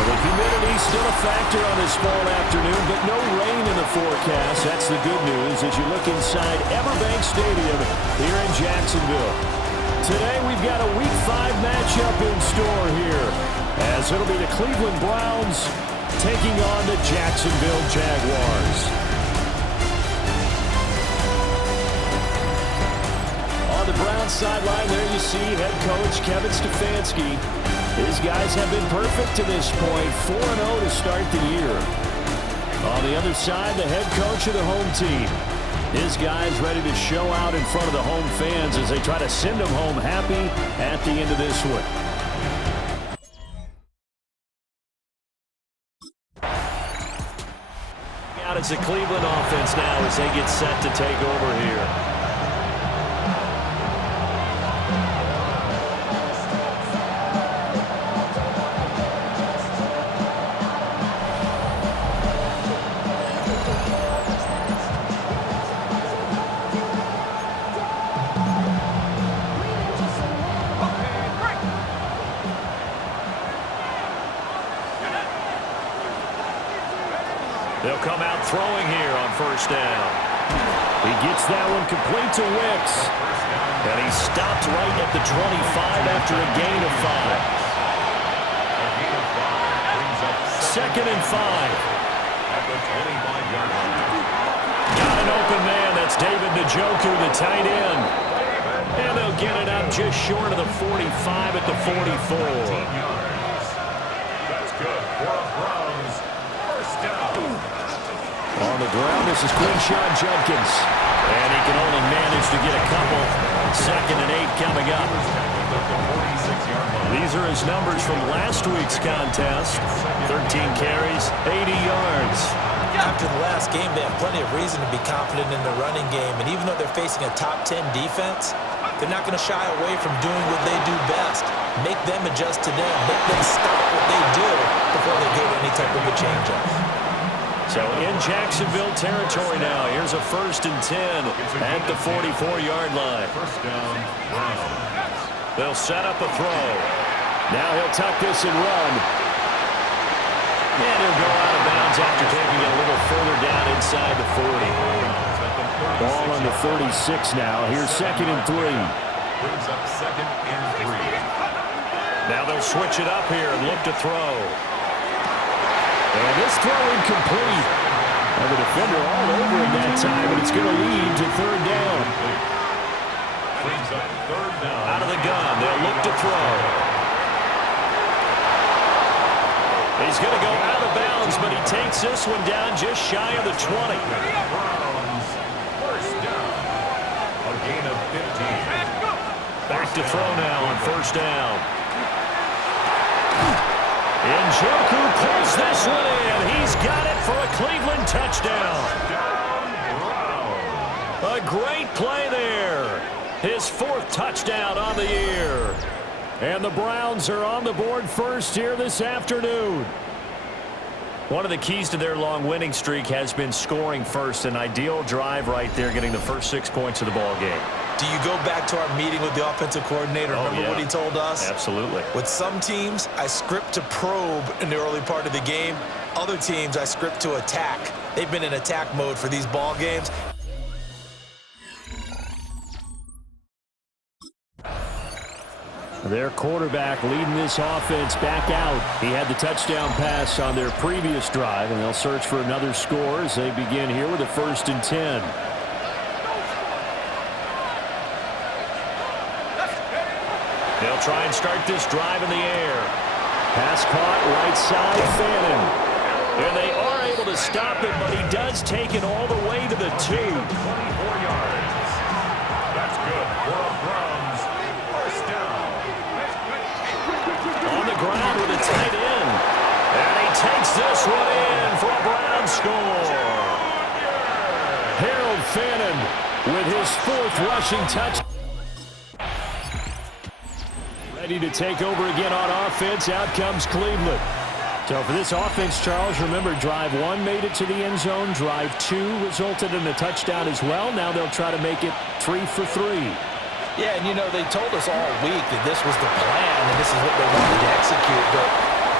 Well, the humidity's still a factor on this fall afternoon, but no rain in the forecast. That's the good news as you look inside Everbank Stadium here in Jacksonville. Today we've got a Week 5 matchup in store here, as it'll be the Cleveland Browns taking on the Jacksonville Jaguars. On the Browns sideline, there you see head coach Kevin Stefanski. His guys have been perfect to this point, 4-0 to start the year. On the other side, the head coach of the home team. His guys ready to show out in front of the home fans as they try to send them home happy at the end of this one. Out as the Cleveland offense now as they get set to take over here. They'll come out throwing here on first down. He gets that one complete to Wicks. And he stopped right at the 25 after a gain of 5. Second and 5. Got an open man. That's David Njoku, the tight end. And they'll get it up just short of the 45 at the 44. That's good for a Browns first down. On the ground, this is Quinshon Judkins. And he can only manage to get a couple. Second and 8 coming up. These are his numbers from last week's contest. 13 carries, 80 yards. After the last game, they have plenty of reason to be confident in the running game. And even though they're facing a top 10 defense, they're not going to shy away from doing what they do best. Make them adjust to them. Make them stop what they do before they go to any type of a change-up. So in Jacksonville territory now. Here's a 1st and 10 at the 44-yard line. First down, Browns. They'll set up a throw. Now he'll tuck this and run. And he'll go out of bounds after taking it a little further down inside the 40. Ball on the 36 now. Here's 2nd and 3. Brings up 2nd and 3. Now they'll switch it up here and look to throw. And this throw incomplete. And the defender all over him that time, and it's going to lead to 3rd down. Brings up 3rd down. Out of the gun, they'll look to throw. He's going to go out of bounds, but he takes this one down just shy of the 20. Browns first down. A gain of 15. Back to throw now on 1st down. Njoku pulls this one in. He's got it for a Cleveland touchdown. A great play there. His 4th touchdown on the year. And the Browns are on the board first here this afternoon. One of the keys to their long winning streak has been scoring first. An ideal drive right there, getting the first 6 points of the ball game. Do you go back to our meeting with the offensive coordinator? Remember what he told us? Absolutely. With some teams, I script to probe in the early part of the game. Other teams, I script to attack. They've been in attack mode for these ball games. Their quarterback leading this offense back out. He had the touchdown pass on their previous drive, and they'll search for another score as they begin here with a 1st and 10. They'll try and start this drive in the air. Pass caught right side, Fannin. And they are able to stop it, but he does take it all the way to the 2. 24 yards. That's good for a Browns first down. On the ground with a tight end. And he takes this one in for a Browns score. Harold Fannin with his 4th rushing touchdown. Ready to take over again on offense. Out comes Cleveland. So for this offense, Charles, remember, drive 1 made it to the end zone. Drive 2 resulted in a touchdown as well. Now they'll try to make it 3 for 3. Yeah, and you know, they told us all week that this was the plan and this is what they wanted to execute. But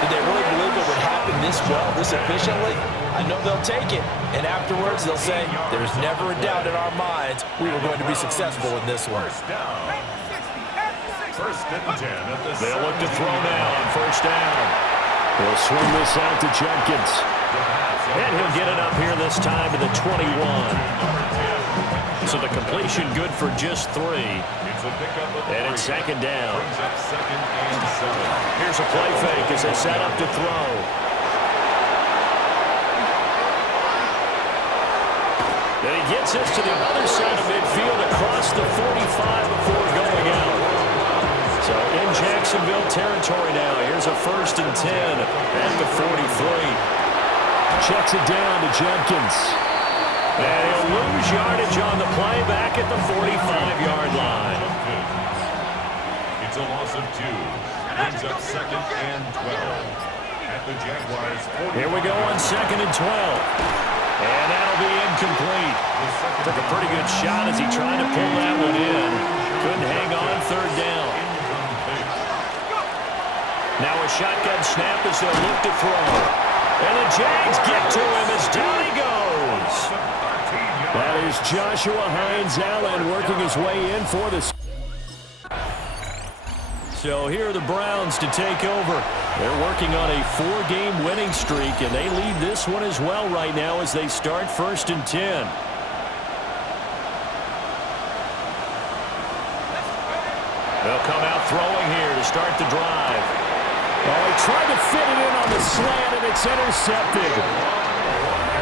Did they really believe it would happen this well, this efficiently? I know they'll take it, and afterwards they'll say, there's never a doubt in our minds we were going to be successful in this one. First and 10 at the They'll look to throw now on first down. They'll swing this out to Jenkins. And he'll get it up here this time to the 21. So the completion good for just 3. And it's second down. Here's a play fake as they set up to throw. And he gets this to the other side of midfield across the 45 before going out. So in Jacksonville territory now. Here's a first and 10 at the 43. Checks it down to Jenkins. And he'll lose yardage on the play back at the 45-yard line. It's a loss of 2. Brings up second and 12. At the Jaguars 40. Here we go on second and 12. And that'll be incomplete. Took a pretty good shot as he tried to pull that one in. Couldn't hang on third down. Now a shotgun snap as they'll look to throw. And the Jags get to him as down he goes. That is Joshua Hines-Allen working his way in for this. So here are the Browns to take over. They're working on a 4-game winning streak, and they lead this one as well right now as they start first and 10. They'll come out throwing here to start the drive. Oh, he tried to fit it in on the slant, and it's intercepted.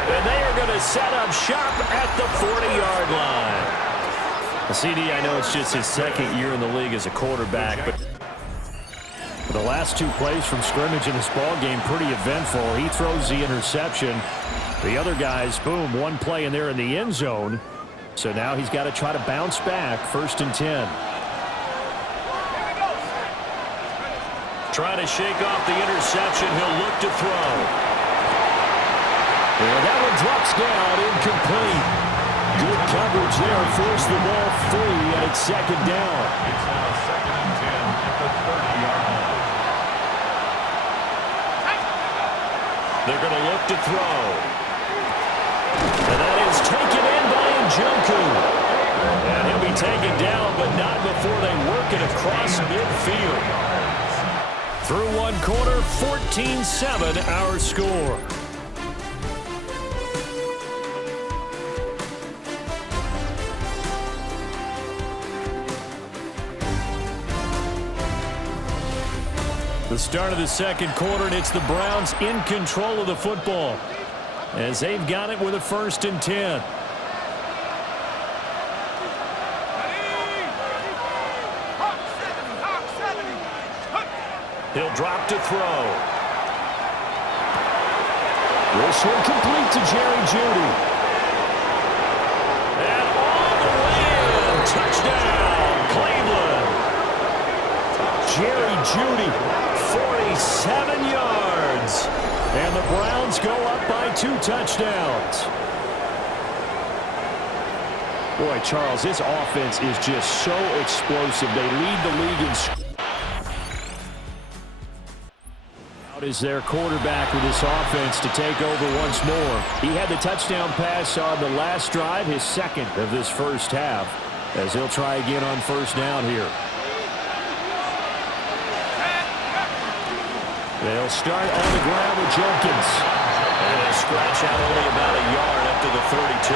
And they are going to set up shop at the 40-yard line. CD, I know it's just his second year in the league as a quarterback, but the last 2 plays from scrimmage in this ball game pretty eventful. He throws the interception. The other guys, boom, 1 play and they're in the end zone. So now he's got to try to bounce back. First and 10. Trying to shake off the interception. He'll look to throw. And that one drops down, incomplete. Good coverage there. Forced the ball free, and it's second down. It's now second and 10 at the 30-yard line. They're going to look to throw. And that is taken in by Njoku. And he'll be taken down, but not before they work it across midfield. Through 1 quarter, 14-7 our score. The start of the second quarter, and it's the Browns in control of the football as they've got it with a first and 10. He'll drop to throw. This one complete to Jerry Jeudy. And all the way in. Touchdown, Cleveland. Jerry Jeudy, 47 yards. And the Browns go up by 2 touchdowns. Boy, Charles, this offense is just so explosive. They lead the league in scoring. Is their quarterback with this offense to take over once more. He had the touchdown pass on the last drive, his second of this first half, as he'll try again on first down here. They'll start on the ground with Jenkins. And they'll scratch out only about a yard up to the 32.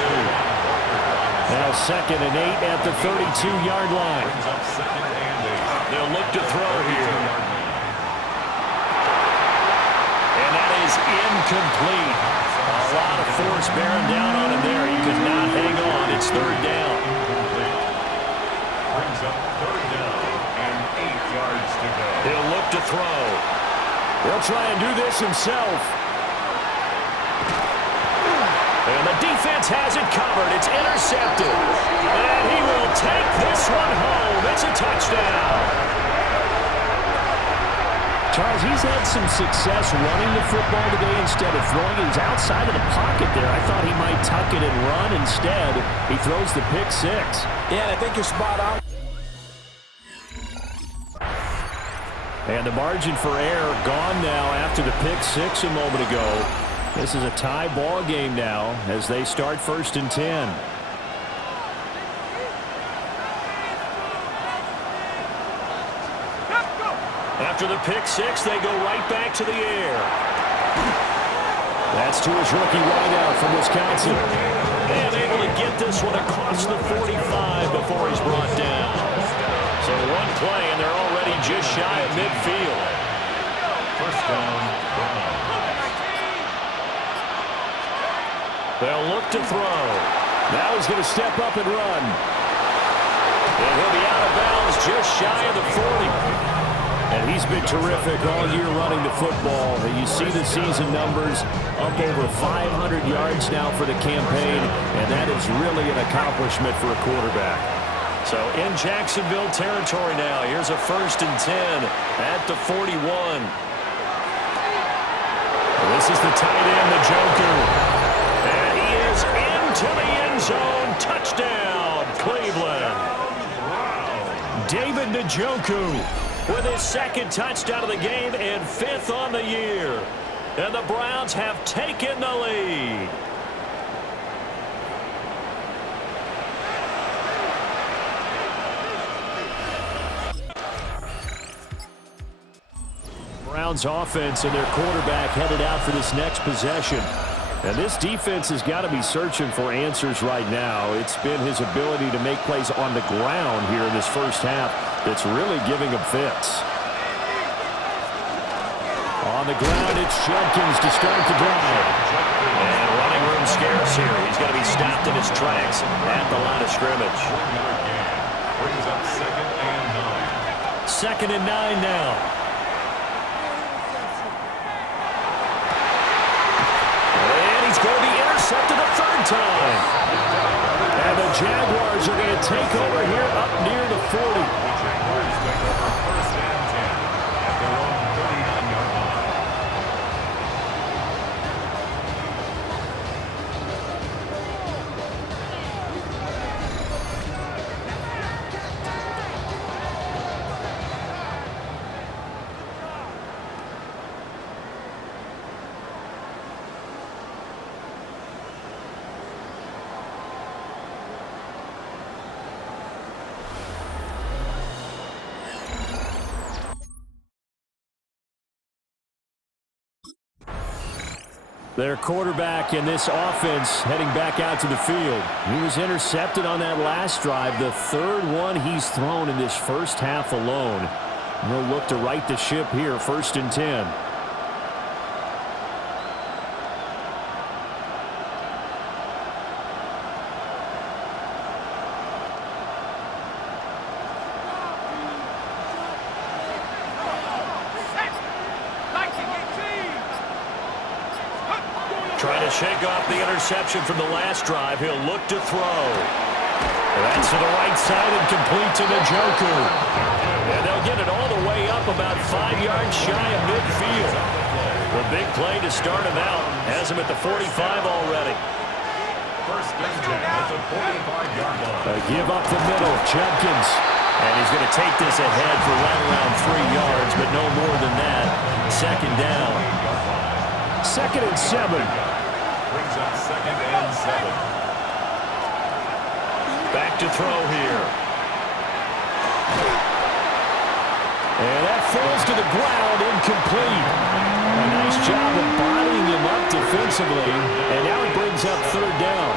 Now second and 8 at the 32-yard line. They'll look to throw here. Incomplete. A lot of force bearing down on him there. He could not hang on. It's third down. Brings up third down and 8 yards to go. He'll look to throw. He'll try and do this himself. And the defense has it covered. It's intercepted. And he will take this one home. It's a touchdown. Charles, he's had some success running the football today instead of throwing it. He's outside of the pocket there. I thought he might tuck it and run. Instead, he throws the pick 6. Yeah, and I think you're spot on. And the margin for error gone now after the pick six a moment ago. This is a tie ball game now as they start 1st and 10. After the pick six, they go right back to the air. That's to his rookie wideout from Wisconsin. And able to get this one across the 45 before he's brought down. So one play, and they're already just shy of midfield. 1st down, Brown. They'll look to throw. Now he's going to step up and run. And he'll be out of bounds just shy of the 40. And he's been terrific all year running the football. And you see the season numbers up over 500 yards now for the campaign, and that is really an accomplishment for a quarterback. So in Jacksonville territory now, here's a 1st and 10 at the 41. This is the tight end, the Joker. And he is into the end zone. Touchdown, Cleveland. David Njoku with his 2nd touchdown of the game and 5th on the year. And the Browns have taken the lead. Browns offense and their quarterback headed out for this next possession. And this defense has got to be searching for answers right now. It's been his ability to make plays on the ground here in this first half that's really giving him fits. On the ground, it's Jenkins to start the drive. And running room scarce here. He's going to be stopped in his tracks at the line of scrimmage. Brings up 2nd and 9. 2nd and 9 now. Going to be intercepted a 3rd time. And the Jaguars are going to take over here up near the 40. The Jaguars take over 1st and 10 at their own 39-yard line. Their quarterback in this offense heading back out to the field. He was intercepted on that last drive, the 3rd one he's thrown in this first half alone. He'll look to right the ship here, 1st and 10. Trying to shake off the interception from the last drive. He'll look to throw. That's to the right side and complete to Njoku. And they'll get it all the way up about 5 yards shy of midfield. The big play to start him out. Has him at the 45 already. 1st and 10 at the 45-yard line. Give up the middle, Jenkins. And he's going to take this ahead for right around 3 yards, but no more than that. 2nd down. 2nd and 7. Brings up 2nd and 7. Back to throw here. And that falls to the ground, incomplete. A nice job of bodying him up defensively. And now it brings up 3rd down.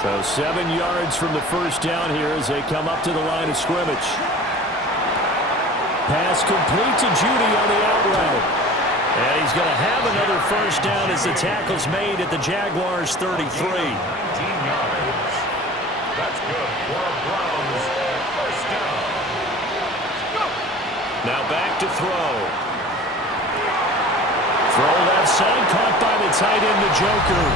So 7 yards from the 1st down here as they come up to the line of scrimmage. Pass complete to Judy on the out route. And he's going to have another 1st down as the tackle's made at the Jaguars' 33. 19 yards. That's good for a Browns 1st down. Now back to throw. Throw left side, caught by the tight end, the Joker.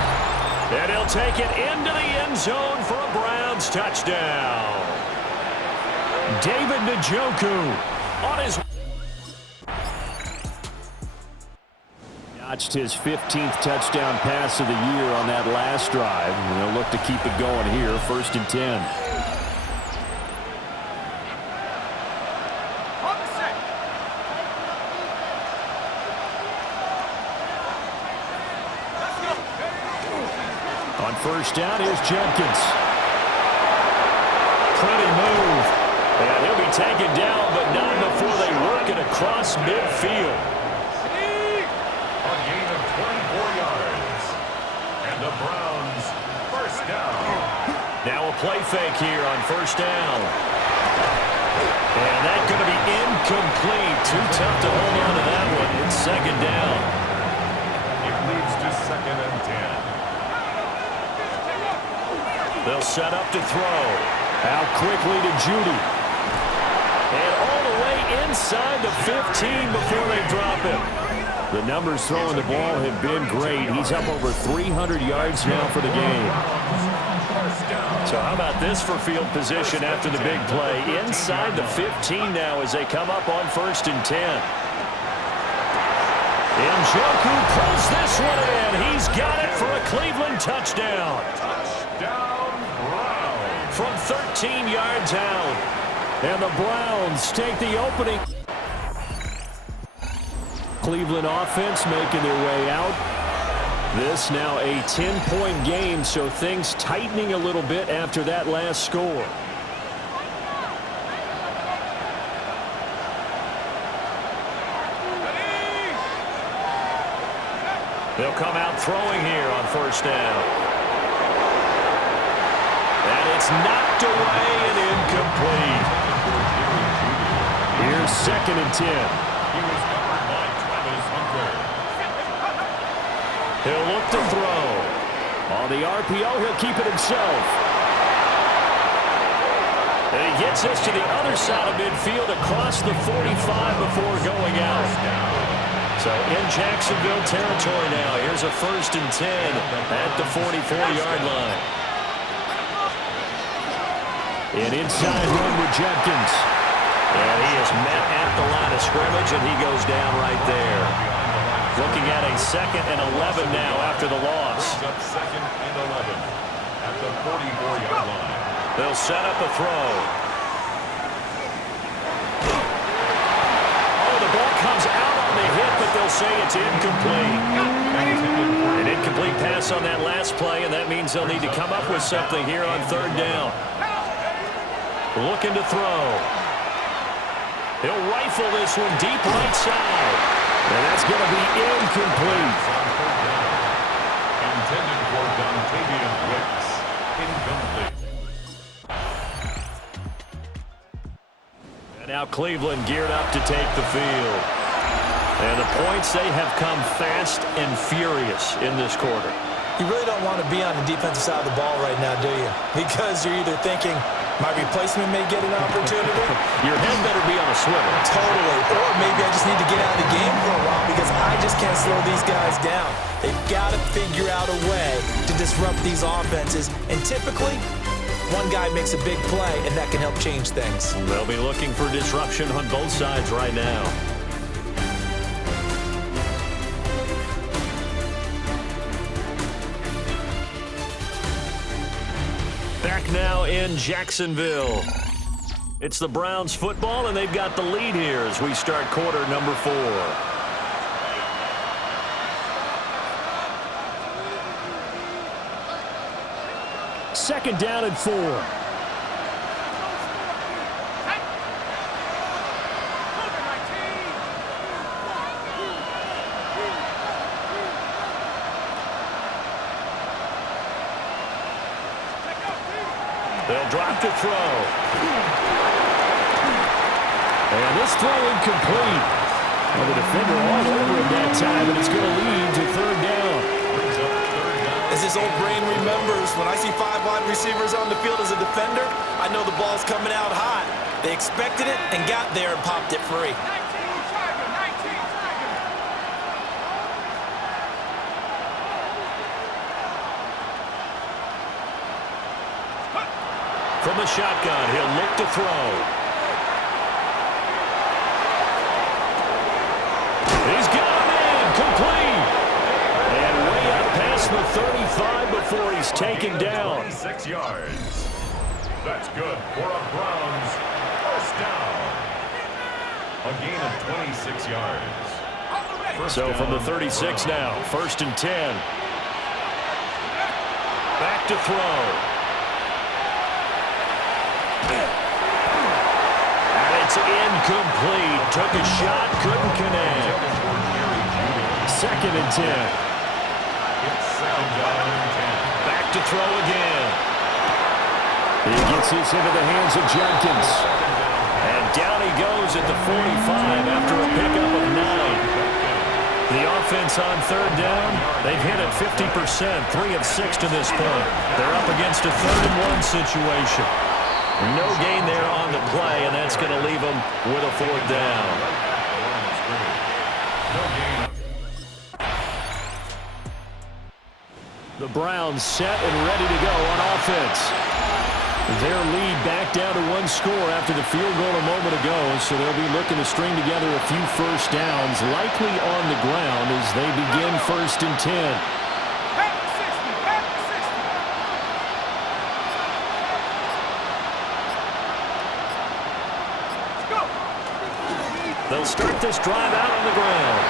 And he'll take it into the end zone for a Browns touchdown. David Njoku on his notched his 15th touchdown pass of the year on that last drive. And they'll look to keep it going here, 1st and 10. On the set. On first down, here's Jenkins. Pretty move. And he'll be taken down, but not before they work it across midfield. A gain of 24 yards. And the Browns first down. Now a play fake here on first down. And that's going to be incomplete. Too tough to hold on to that one. It's second down. It leads to 2nd and 10. They'll set up to throw. Out quickly to Judy. And all the way inside the 15 before they drop him. The numbers throwing the ball have been great. He's up over 300 yards now for the game. So how about this for field position after the big play? Inside the 15 now as they come up on 1st and 10. Njoku pulls this one in. He's got it for a Cleveland touchdown. Touchdown, Browns. From 13 yards out. And the Browns take the opening. Cleveland offense making their way out. This now a 10-point game, so things tightening a little bit after that last score. They'll come out throwing here on first down. And it's knocked away and incomplete. Here's 2nd and 10. He was covered by Travis Hunter. He'll look to throw. On the RPO, he'll keep it himself. And he gets us to the other side of midfield across the 45 before going out. So in Jacksonville territory now. Here's a 1st and 10 at the 44-yard line. An inside run with Jenkins. And he is met at the line of scrimmage, and he goes down right there. Looking at a 2nd and 11 now after the loss. Up 2nd and 11 at the 44-yard line. They'll set up a throw. Oh, the ball comes out on the hit, but they'll say it's incomplete. An incomplete pass on that last play, and that means they'll need to come up with something here on 3rd down. Looking to throw. He'll rifle this one deep right side. And that's going to be incomplete. Intended for Dontavian Wicks. Incomplete. And now Cleveland geared up to take the field. And the points, they have come fast and furious in this quarter. You really don't want to be on the defensive side of the ball right now, do you? Because you're either thinking, my replacement may get an opportunity. Your head better be on a swivel. Totally. Or maybe I just need to get out of the game for a while because I just can't slow these guys down. They've got to figure out a way to disrupt these offenses. And typically, one guy makes a big play, and that can help change things. They'll be looking for disruption on both sides right now. Back now in Jacksonville. It's the Browns football, and they've got the lead here as we start quarter number 4. Second down and 4. They'll drop to throw. And this throw incomplete. Well, the defender all over him that time, and it's going to lead to 3rd down. As this old brain remembers, when I see 5 wide receivers on the field as a defender, I know the ball's coming out hot. They expected it and got there and popped it free. From the shotgun, he'll look to throw. He's got him in, complete. And way up past the 35 before he's taken down. 26 yards. That's good for a Browns first down. A gain of 26 yards. So from the 36 now, 1st and 10. Back to throw. And it's incomplete. Took a shot, couldn't connect. 2nd and 10. It's 2nd down and 10. Back to throw again. He gets this into the hands of Jenkins. And down he goes at the 45 after a pickup of 9. The offense on 3rd down, they've hit it 50%, 3 of 6 to this point. They're up against a 3rd and 1 situation. No gain there on the play, and that's going to leave them with a 4th down. The Browns set and ready to go on offense. Their lead back down to 1 score after the field goal a moment ago, so they'll be looking to string together a few first downs, likely on the ground as they begin 1st and 10. They'll start this drive out on the ground.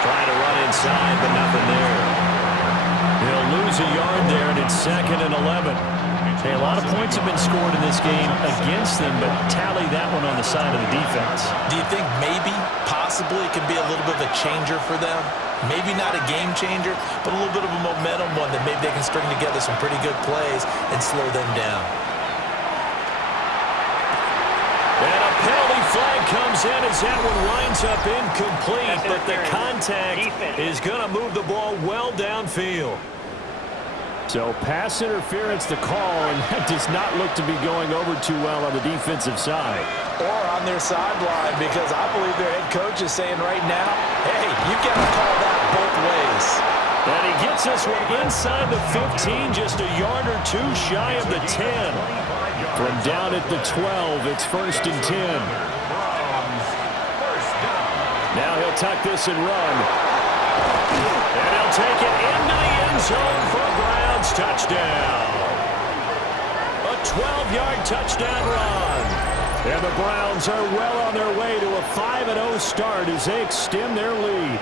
Trying to run inside, but nothing there. They'll lose a yard there, and it's 2nd and 11. Hey, a lot of points have been scored in this game against them, but tally that one on the side of the defense. Do you think maybe, possibly, it can be a little bit of a changer for them? Maybe not a game changer, but a little bit of a momentum one that maybe they can string together some pretty good plays and slow them down. And a penalty flag comes in as that one winds up incomplete, but the contact is going to move the ball well downfield. So pass interference the call, and that does not look to be going over too well on the defensive side. Or on their sideline, because I believe their head coach is saying right now, hey, you've got to call that both ways. And he gets this one inside the 15, just a yard or 2 shy of the 10. From down at the 12, it's 1st and 10. Now he'll tuck this and run. And he'll take it into the end zone for a Browns touchdown. A 12-yard touchdown run. And the Browns are well on their way to a 5-0 start as they extend their lead.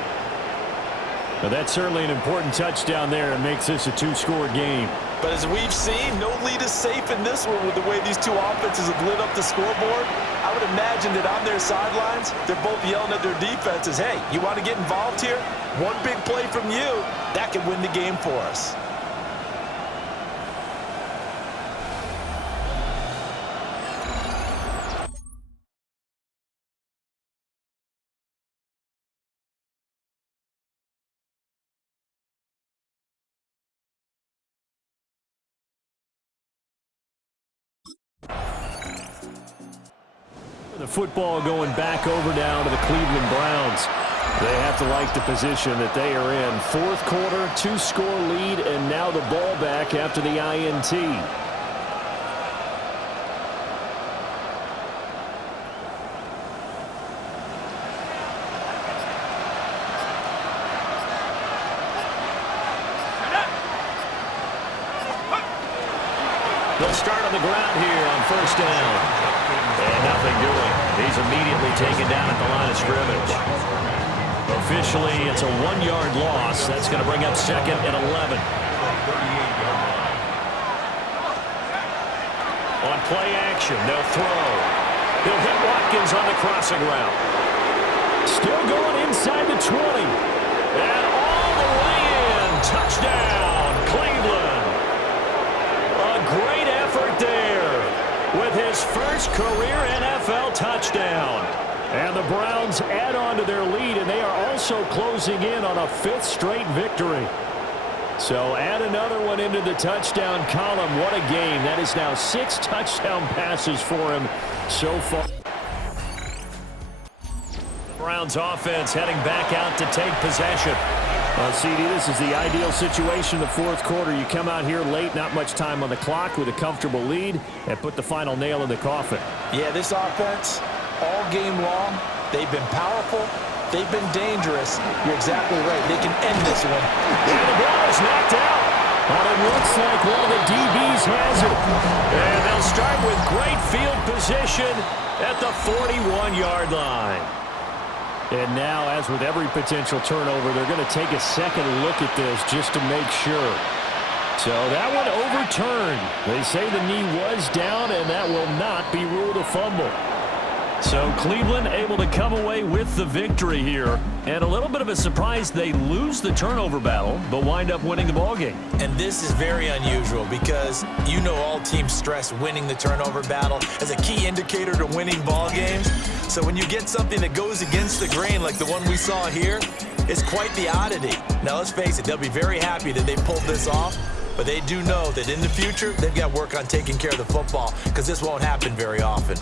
Now that's certainly an important touchdown there and makes this a 2-score game. But as we've seen, no lead is safe in this one with the way these two offenses have lit up the scoreboard. I would imagine that on their sidelines, they're both yelling at their defenses, hey, you want to get involved here? One big play from you, that could win the game for us. The football going back over down to the Cleveland Browns. They have to like the position that they are in. 4th quarter, 2-score lead, and now the ball back after the INT. They'll start on the ground here on 1st down. And nothing doing. He's immediately taken down at the line of scrimmage. Officially, it's a 1-yard loss. That's going to bring up 2nd and 11. On play action, they'll throw. He'll hit Watkins on the crossing route. Still going inside the 20. And all the way in. Touchdown, Cleveland. A great effort there with his first career NFL touchdown. And the Browns add on to their lead, and they are also closing in on a 5th straight victory. So add another one into the touchdown column. What a game. That is now 6 touchdown passes for him so far. The Browns offense heading back out to take possession. CD, this is the ideal situation in the 4th quarter. You come out here late, not much time on the clock with a comfortable lead, and put the final nail in the coffin. Yeah, this offense, all game long, they've been powerful, they've been dangerous. You're exactly right. They can end this one. And the ball is knocked out. But it looks like one of the DBs has it. And they'll start with great field position at the 41-yard line. And now, as with every potential turnover, they're going to take a second look at this just to make sure. So that one overturned. They say the knee was down, and that will not be ruled a fumble. So Cleveland able to come away with the victory here. And a little bit of a surprise, they lose the turnover battle, but wind up winning the ballgame. And this is very unusual because you know all teams stress winning the turnover battle as a key indicator to winning ball games. So when you get something that goes against the grain like the one we saw here, it's quite the oddity. Now let's face it, they'll be very happy that they pulled this off, but they do know that in the future, they've got work on taking care of the football because this won't happen very often.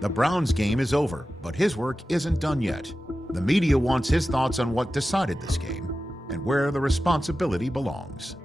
The Browns game is over, but his work isn't done yet. The media wants his thoughts on what decided this game and where the responsibility belongs.